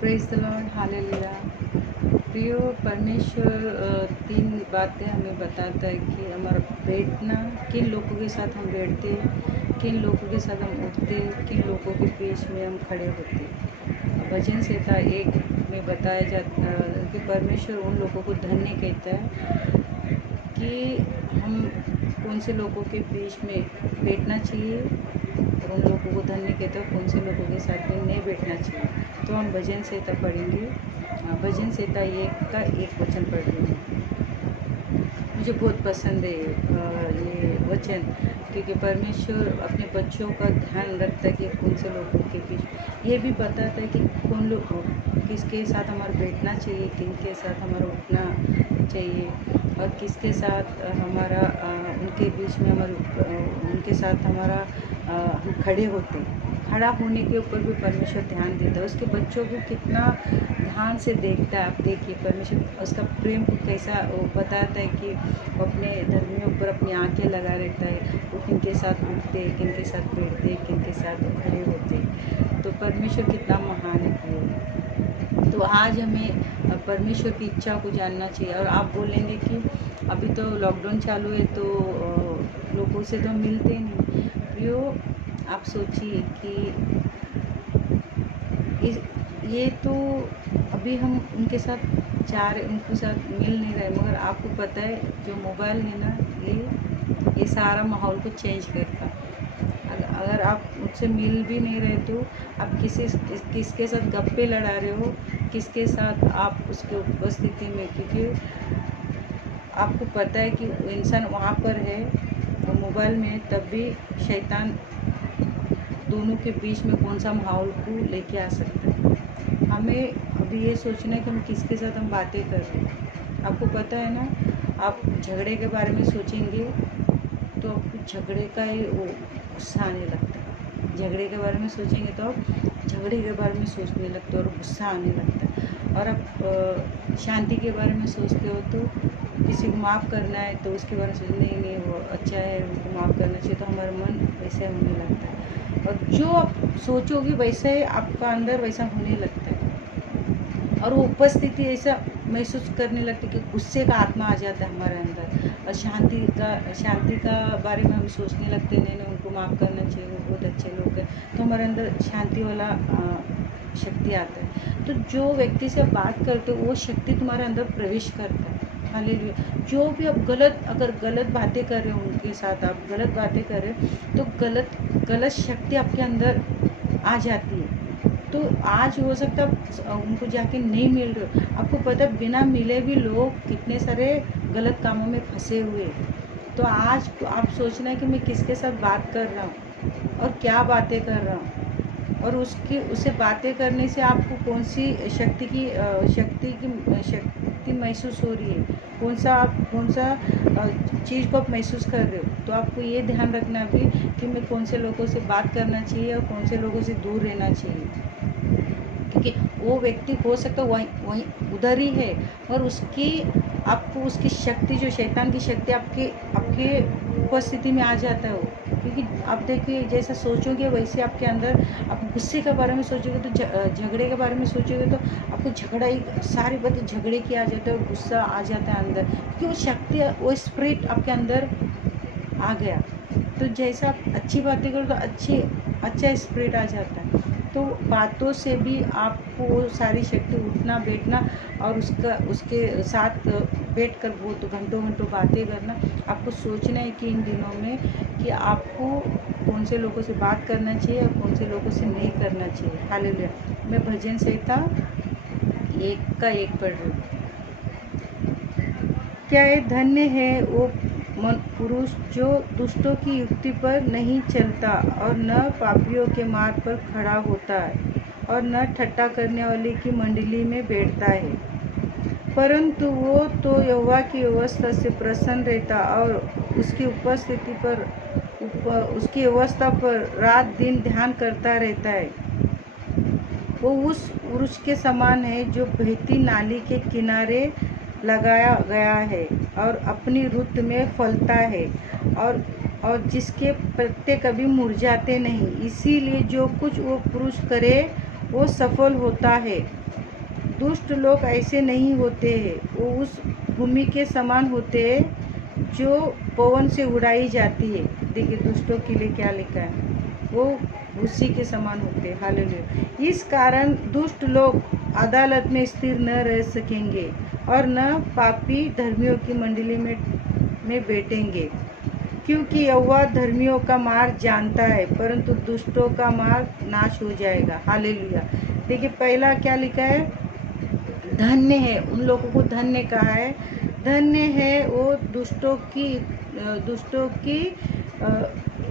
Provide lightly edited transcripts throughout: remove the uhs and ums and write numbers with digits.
Praise the Lord, hallelujah. प्रियो परमेश्वर तीन बातें हमें बताता है कि हमारा बैठना, किन लोगों के साथ हम बैठते, किन लोगों के साथ हम उठते, किन लोगों के बीच में हम खड़े होते। वचन संहिता 1 में बताया जाता कि परमेश्वर उन लोगों को धन्य कहता है कि हम कौन से लोगों के बीच में बैठना चाहिए, और उन लोगों को धन्य कहते हैं कौन से लोगों के साथ में नहीं बैठना चाहिए। तो हम भजन संहिता पढ़ेंगे। भजन संहिता 1 का 1 वचन पढ़ रही हूँ। मुझे बहुत पसंद है ये वचन, क्योंकि परमेश्वर अपने बच्चों का ध्यान रखता है कि कौन से लोगों के बीच, ये भी बताता है कि कौन लोग किसके साथ हमारा बैठना चाहिए, किन के साथ हमारा उठना चाहिए, और किसके साथ हमारा उनके बीच में उनके साथ हमारा हम खड़े होते हैं। खड़ा होने के ऊपर भी परमेश्वर ध्यान देता है। उसके बच्चों को कितना ध्यान से देखता है। आप देखिए परमेश्वर उसका प्रेम को कैसा वो बताता है कि वो अपने धर्मियों पर अपनी आंखें लगा रहता है। वो किन के साथ उठते, किन के साथ बैठते, किन के साथ खड़े होते। तो परमेश्वर कितना महान है। तो आज हमें परमेश्वर की इच्छा को जानना चाहिए। और आप बोलेंगे कि अभी तो लॉकडाउन चालू है, तो लोगों से तो मिलते नहीं। प्रियो, आप सोचिए कि ये तो अभी हम उनके साथ उनके साथ मिल नहीं रहे, मगर आपको पता है जो मोबाइल है ना, ये सारा माहौल को चेंज करता। अगर आप उनसे मिल भी नहीं रहे तो आप किसके साथ गप्पे लड़ा रहे हो, किसके साथ आप उसके उपस्थिति में, क्योंकि आपको पता है कि इंसान वहाँ पर है और मोबाइल में, तब भी शैतान दोनों के बीच में कौन सा माहौल को लेके आ सकता है। हमें अभी ये सोचना है कि हम किसके साथ हम बातें कर रहे हैं। आपको पता है ना, आप झगड़े के बारे में सोचेंगे तो आपको झगड़े का ही वो गुस्सा आने लगता है। झगड़े के बारे में सोचेंगे तो आप झगड़े के बारे में सोचने लगते हो और गुस्सा आने लगता है। और आप शांति के बारे में सोचते हो तो किसी को माफ़ करना है तो उसके बारे में सोचते नहीं वो अच्छा है, उनको माफ़ करना चाहिए, तो हमारा मन वैसे होने लगता है। और जो आप सोचोगे वैसे ही आपका अंदर वैसा होने लगता है। और वो उपस्थिति ऐसा महसूस करने लगते कि गुस्से का आत्मा आ जाता है हमारे अंदर। और शांति का बारे में हम सोचने लगते हैं, नहीं उनको माफ़ करना चाहिए, वो बहुत अच्छे लोग हैं, तो हमारे अंदर शांति वाला शक्ति आता है। तो जो व्यक्ति से आप बात करते हो वो शक्ति तुम्हारे अंदर प्रवेश करता है। हालेलुया। जो भी आप अगर गलत बातें कर रहे हो, उनके साथ आप गलत बातें कर रहे हो, तो गलत शक्ति आपके अंदर आ जाती है। तो आज हो सकता है उनको जाके नहीं मिल रहे हो। आपको पता बिना मिले भी लोग कितने सारे गलत कामों में फंसे हुए। तो आज आप सोचना है कि मैं किसके साथ बात कर रहा हूँ और क्या बातें कर रहा हूँ, और उससे बातें करने से आपको कौन सी शक्ति महसूस हो रही है, कौन सा चीज़ को आप महसूस कर रहे हो। तो आपको ये ध्यान रखना अभी कि मैं कौन से लोगों से बात करना चाहिए और कौन से लोगों से दूर रहना चाहिए, क्योंकि वो व्यक्ति हो सकता है वहीं उधर ही है, और आपको उसकी शक्ति, जो शैतान की शक्ति आपके उपस्थिति में आ जाता है वो। क्योंकि आप देखिए जैसा सोचोगे वैसे आपके अंदर, आप गुस्से के बारे में सोचोगे तो झगड़े के बारे में सोचोगे तो आपको झगड़ा ही, सारी बातें झगड़े की आ जाता है और गुस्सा आ जाता है अंदर, क्योंकि वो शक्ति, वो स्पिरिट आपके अंदर आ गया। तो जैसा आप अच्छी बातें करो तो अच्छा स्पिरिट आ जाता है। तो बातों से भी आपको सारी शक्ति, उठना बैठना और उसके साथ बैठकर बहुत घंटों बातें करना। आपको सोचना है कि इन दिनों में कि आपको कौन से लोगों से बात करना चाहिए और कौन से लोगों से नहीं करना चाहिए। हालेलुया। मैं भजन संहिता 1 का 1 पढ़ रही हूँ। क्या ये धन्य है वो पुरुष जो दुष्टों की युक्ति पर नहीं चलता और न पापियों के मार्ग पर खड़ा होता है और न ठट्ठा करने वाले की मंडली में बैठता है, परंतु वो तो यहोवा की व्यवस्था से प्रसन्न रहता और उसकी उसकी व्यवस्था पर रात दिन ध्यान करता रहता है। वो उस वृक्ष के समान है जो बहती नाली के किनारे लगाया गया है और अपनी रुत में फलता है, और जिसके पत्ते कभी मुरझाते नहीं। इसीलिए जो कुछ वो पुरुष करे वो सफल होता है। दुष्ट लोग ऐसे नहीं होते हैं, वो उस भूमि के समान होते हैं जो पवन से उड़ाई जाती है। देखिए दुष्टों के लिए क्या लिखा है, वो उसी के समान होते हैं। हालेलुया। इस कारण दुष्ट लोग अदालत में स्थिर न रह सकेंगे और न पापी धर्मियों की मंडली में बैठेंगे, क्योंकि यहोवा धर्मियों का मार्ग जानता है, परंतु दुष्टों का मार्ग नाश हो जाएगा। हालेलुया। देखिए पहला क्या लिखा है, धन्य है, उन लोगों को धन्य कहा है। धन्य है वो दुष्टों की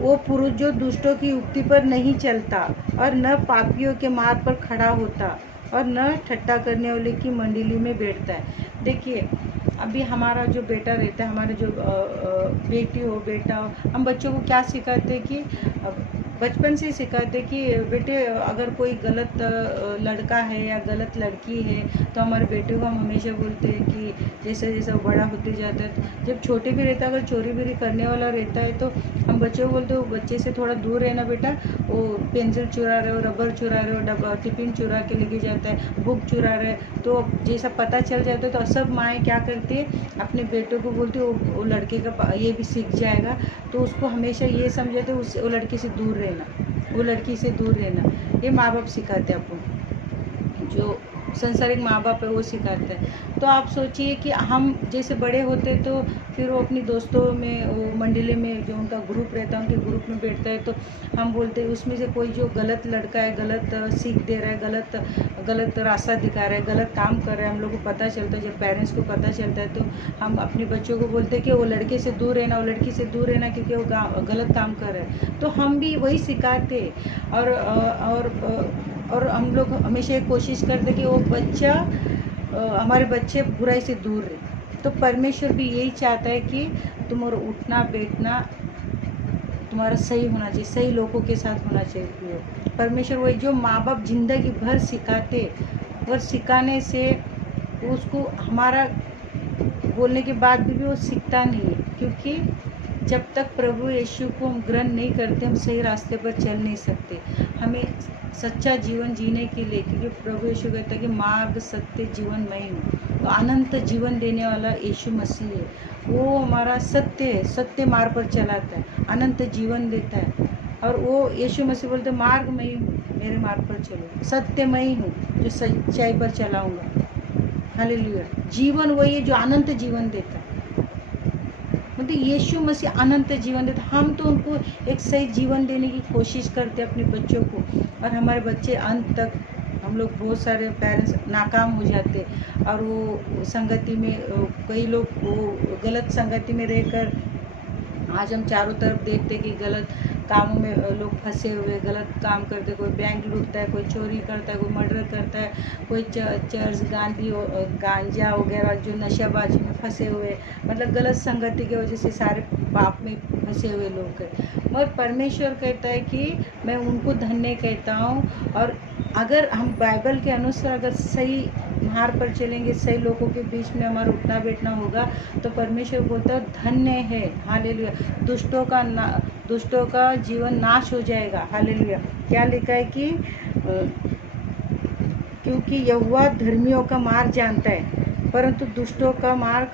वो पुरुष जो दुष्टों की युक्ति पर नहीं चलता और न पापियों के मार्ग पर खड़ा होता और न ठट्ठा करने वाले की मंडली में बैठता है। देखिए अभी हमारा जो बेटा रहता है, हमारे जो बेटी हो बेटा हो, हम बच्चों को क्या सिखाते हैं कि बचपन से सिखाते कि बेटे अगर कोई गलत लड़का है या गलत लड़की है तो हमारे बेटे को हम हमेशा बोलते हैं कि जैसे जैसे वो बड़ा होते जाता है, जब छोटे भी रहता है अगर चोरी भी करने वाला रहता है तो हम बच्चों को बोलते हो बच्चे से थोड़ा दूर रहना बेटा, वो पेंसिल चुरा रहे हो, रबर चुरा रहे हो, डब्बा टिफिन चुरा के लेके जाता है, बुक चुरा रहे, तो जैसा पता चल जाता है तो सब माएँ क्या करती है अपने बेटों को बोलती है वो लड़के का ये भी सीख जाएगा, तो उसको हमेशा ये समझाते वो लड़के से दूर रहना, वो लड़की से दूर रहना। ये माँ बाप सिखाते हैं आपको, जो संसारिक माँ बाप है वो सिखाते हैं। तो आप सोचिए कि हम जैसे बड़े होते तो फिर वो अपनी दोस्तों में वो मंडली में जो उनका ग्रुप रहता है उनके ग्रुप में बैठता है, तो हम बोलते हैं उसमें से कोई जो गलत लड़का है, गलत सीख दे रहा है, गलत रास्ता दिखा रहा है, गलत काम कर रहा है, हम लोग को पता चलता है, जब पेरेंट्स को पता चलता है तो हम अपने बच्चों को बोलते हैं कि वो लड़के से दूर रहना, वो लड़की से दूर रहना, क्योंकि वो गलत काम कर रहा है। तो हम भी वही सिखाते और हम लोग हमेशा एक कोशिश करते कि वो बच्चा हमारे बच्चे बुराई से दूर रहे। तो परमेश्वर भी यही चाहता है कि तुम्हारा उठना बैठना तुम्हारा सही होना चाहिए, सही लोगों के साथ होना चाहिए। परमेश्वर वही जो माँ बाप जिंदगी भर सिखाते, और सिखाने से उसको हमारा बोलने के बाद भी वो सीखता नहीं है, क्योंकि जब तक प्रभु यीशु को हम ग्रहण नहीं करते हम सही रास्ते पर चल नहीं सकते। हमें सच्चा जीवन जीने के लिए, क्योंकि प्रभु यीशु कहता है कि मार्ग सत्य जीवन मैं हूँ, तो अनंत जीवन देने वाला यीशु मसीह है, वो हमारा सत्य है, सत्य मार्ग पर चलाता है, अनंत जीवन देता है। और वो यीशु मसीह बोलते मार्ग मैं ही हूँ, मेरे मार्ग पर चलो, सत्य मैं ही हूँ जो सच्चाई पर चलाऊँगा। हालेलुया। जीवन वही है जो अनंत जीवन देता है, मतलब यीशु मसीह अनंत जीवन देता। हम तो उनको एक सही जीवन देने की कोशिश करते अपने बच्चों को, और हमारे बच्चे अंत तक, हम लोग बहुत सारे पेरेंट्स नाकाम हो जाते, और वो संगति में कई लोग वो गलत संगति में रहकर आज हम चारों तरफ देखते कि गलत कामों में लोग फंसे हुए, गलत काम करते, कोई बैंक लूटता है, कोई चोरी करता है, कोई मर्डर करता है, कोई चर्च गांजा वगैरह जो नशाबाजी में फंसे हुए, मतलब गलत संगति की वजह से सारे पाप में फंसे हुए लोग हैं। मगर परमेश्वर कहता है कि मैं उनको धन्य कहता हूँ, और अगर हम बाइबल के अनुसार अगर सही मार्ग पर चलेंगे, सही लोगों के बीच में हमारा उठना बैठना होगा, तो परमेश्वर बोलता है धन्य है। हालेलुया। दुष्टों का जीवन नाश हो जाएगा। हालेलुया। क्या लिखा है कि क्योंकि यहोवा धर्मियों का मार्ग जानता है, परंतु दुष्टों का मार्ग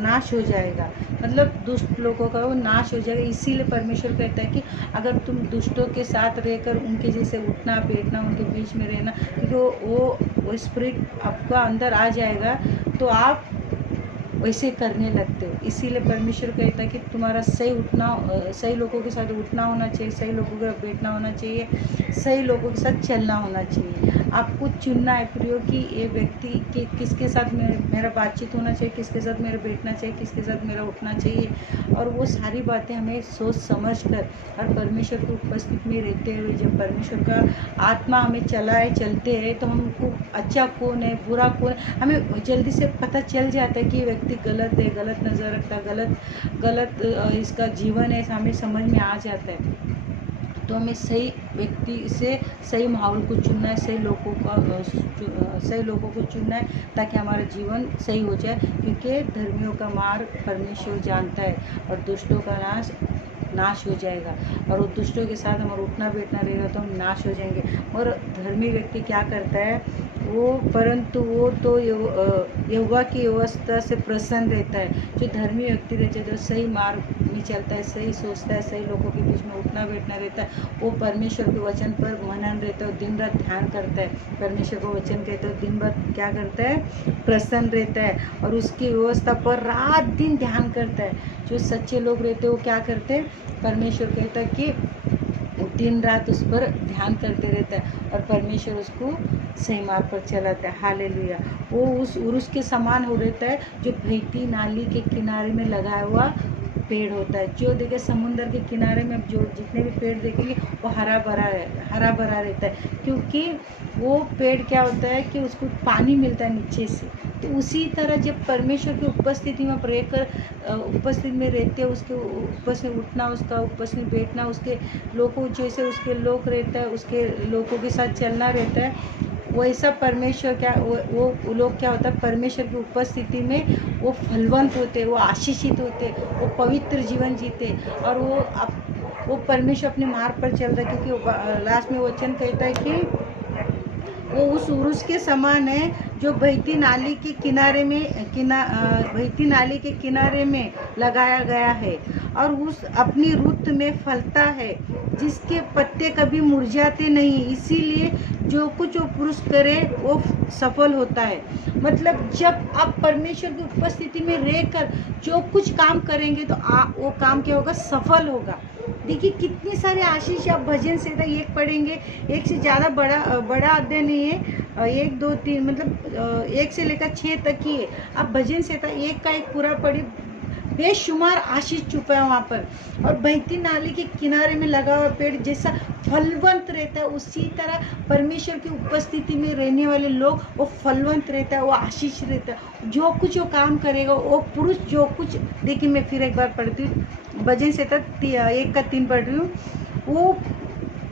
नाश हो जाएगा, मतलब दुष्ट लोगों का वो नाश हो जाएगा। इसीलिए परमेश्वर कहता है कि अगर तुम दुष्टों के साथ रहकर उनके जैसे उठना बैठना, उनके बीच में रहना, क्योंकि वो स्पिरिट आपका अंदर आ जाएगा तो आप वैसे करने लगते हो। इसीलिए परमेश्वर कहता है कि तुम्हारा सही उठना, सही लोगों के साथ उठना होना चाहिए, सही लोगों के साथ बैठना होना चाहिए, सही लोगों के साथ चलना होना चाहिए। आपको चुनना है प्रियो कि ये व्यक्ति कि किसके साथ मेरा बातचीत होना चाहिए, किसके साथ मेरा बैठना चाहिए, किसके साथ मेरा उठना चाहिए, और वो सारी बातें हमें सोच समझ कर और परमेश्वर की उपस्थिति में रहते हुए, जब परमेश्वर का आत्मा हमें चलते हैं तो हमको अच्छा कौन है बुरा कौन है हमें जल्दी से पता चल जाता है कि ये व्यक्ति गलत है, गलत नज़र रखता है, गलत इसका जीवन है, हमें समझ में आ जाता है। तो हमें सही व्यक्ति से सही माहौल को चुनना है, सही लोगों को चुनना है, ताकि हमारा जीवन सही हो जाए। क्योंकि धर्मियों का मार्ग परमेश्वर जानता है और दुष्टों का नाश हो जाएगा। और वो दुष्टों के साथ हमारा उठना बैठना रहेगा तो हम नाश हो जाएंगे। और धर्मी व्यक्ति क्या करता है, परंतु वो तो यहोवा की व्यवस्था से प्रसन्न रहता है। जो धर्मी व्यक्ति रहता है, जो सही मार्ग में चलता है, सही सोचता है, सही लोगों के बीच में उठना बैठना रहता है, वो परमेश्वर के वचन पर मनन रहता है, दिन रात ध्यान करता है। परमेश्वर को वचन कहते हैं, दिन रात क्या करता है, प्रसन्न रहता है और उसकी व्यवस्था पर रात दिन ध्यान करता है। जो सच्चे लोग रहते हैं वो क्या करते हैं, परमेश्वर कहता है कि दिन रात उस पर ध्यान करते रहता है और परमेश्वर उसको सही मार्ग पर चलाता है। हालेलुया। वो उस उरुस के समान हो रहता है जो बहती नाली के किनारे में लगाया हुआ पेड़ होता है। जो देखे समुंदर के किनारे में जो जितने भी पेड़ देखेंगे वो हरा भरा रहता है, क्योंकि वो पेड़ क्या होता है कि उसको पानी मिलता है नीचे से। तो उसी तरह जब परमेश्वर की उपस्थिति में रहकर उपस्थिति में रहते हैं, उसके उपस्थित में उठना, उसका उपस्थिति में बैठना, उसके लोगों जैसे उसके लोग रहता है, उसके लोगों के साथ चलना रहता है, वैसा परमेश्वर क्या वो लोग क्या होता है, परमेश्वर की उपस्थिति में वो फलवंत होते, वो आशीषित होते, वो पवित्र जीवन जीते और वो परमेश्वर अपने मार्ग पर चल रहा है। क्योंकि लास्ट में वचन कहता है कि वो उस उरुस के समान है जो बहती नाली के किनारे में लगाया गया है और उस अपनी रुत में फलता है, जिसके पत्ते कभी मुरझाते नहीं। इसीलिए जो कुछ वो पुरुष करे वो सफल होता है। मतलब जब आप परमेश्वर की उपस्थिति में रहकर जो कुछ काम करेंगे तो वो काम क्या होगा, सफल होगा। देखिए कितनी सारी आशीष आप भजन से एक पढ़ेंगे, एक से ज़्यादा बड़ा अध्याय नहीं है, 1 2 3 मतलब 1 से लेकर 6 तक ही है। आप भजन से एक का एक पूरा पढ़िए, बेशुमार आशीष छुपा है वहाँ पर। और बहती नाली के किनारे में लगा हुआ पेड़ जैसा फलवंत रहता है, उसी तरह परमेश्वर की उपस्थिति में रहने वाले लोग वो फलवंत रहता है, वो आशीष रहता है। जो कुछ वो काम करेगा, वो पुरुष जो कुछ, देखिए मैं फिर एक बार पढ़ती हूँ, भजन से 1 का 3 पढ़ रही हूँ।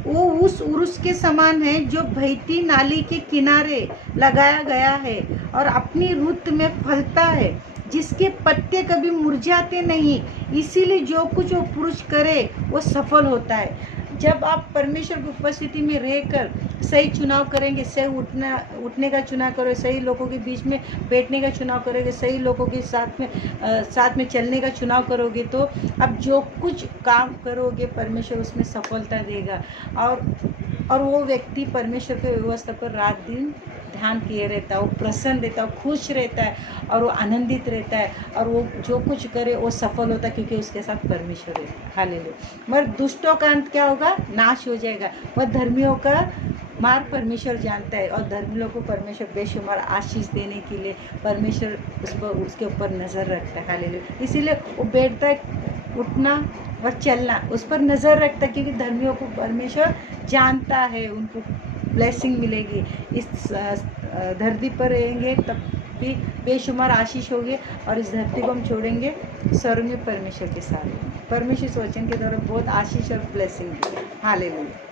वो उस उरुस के समान है जो बहती नाली के किनारे लगाया गया है और अपनी रुत में फलता है, जिसके पत्ते कभी मुरझाते नहीं। इसीलिए जो कुछ वो पुरुष करे वो सफल होता है। जब आप परमेश्वर की उपस्थिति में रहकर सही चुनाव करेंगे, सही उठने का चुनाव करोगे, सही लोगों के बीच में बैठने का चुनाव करोगे, सही लोगों के साथ में चलने का चुनाव करोगे, तो अब जो कुछ काम करोगे परमेश्वर उसमें सफलता देगा। और वो व्यक्ति परमेश्वर की व्यवस्था पर रात दिन ध्यान किए रहता है, वो प्रसन्न रहता है, वो खुश रहता है और वो आनंदित रहता है और वो जो कुछ करे वो सफल होता है, क्योंकि उसके साथ परमेश्वर है। हालेलुया। मगर दुष्टों का अंत क्या होगा, नाश हो जाएगा। वह धर्मियों का मार्ग परमेश्वर जानता है और धर्मी लोगों को परमेश्वर बेशुमार आशीष देने के लिए परमेश्वर उसके ऊपर नज़र रखता है। हालेलुया। इसीलिए वो बैठता है, उठना और चलना उस पर नज़र रखता है, क्योंकि धर्मियों को परमेश्वर जानता है, उनको ब्लेसिंग मिलेगी। इस धरती पर रहेंगे तब भी बेशुमार आशीष होगी और इस धरती को हम छोड़ेंगे स्वर्ग में परमेश्वर के साथ। परमेश्वर इस वचन के द्वारा बहुत आशीष और ब्लेसिंग दी। हालेलुया।